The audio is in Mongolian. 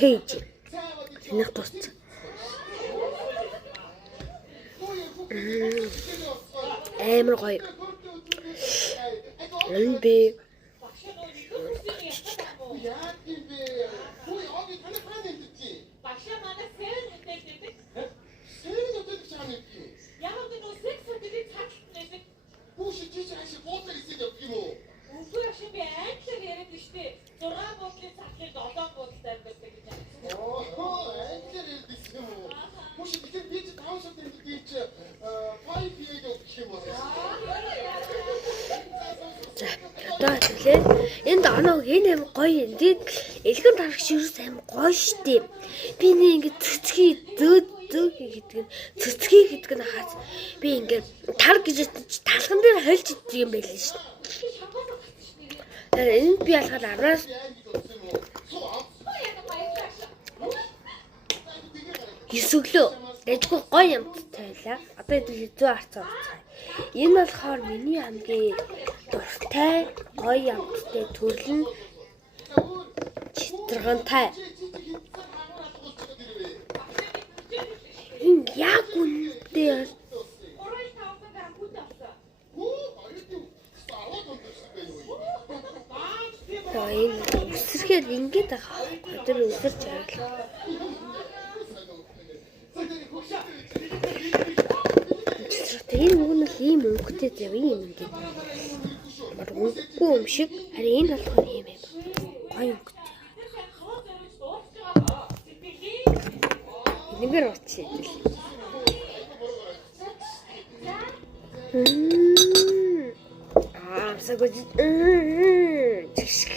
Пейж. Нэг тус. Амар гоё. Энэ би энэ доног энэ юм гоё юм. Тэгэд элгэн тарагч юус аим гоё штий. Би нэг ингэ цэцгий гэдэг нь цэцгий гэдэг нь хаад би ингэ тар гэж талхан дээр хольж идэг юм байл шүү. Энэ би ялгаад 10-аас Эсвэлөө дэжгүй гоё юмтай байлаа. Одоо энэ хэзээ харцаа уцаа. Энэ болохоор миний хамгийн дуртай гоё юмтай төрөл нь читргантай. Энэ яг үнэтэй энэ үсрэхээр ингэж байгаа. Тэр үсэрч байгаа. Энэ үг нь ийм өнгөтэй зав юм ингээд. Өнгөгүй юм шиг. Харин энэ болохоор ийм юм. Гоё өнгөтэй. Нэгээр уучил. Сагож. Чишг.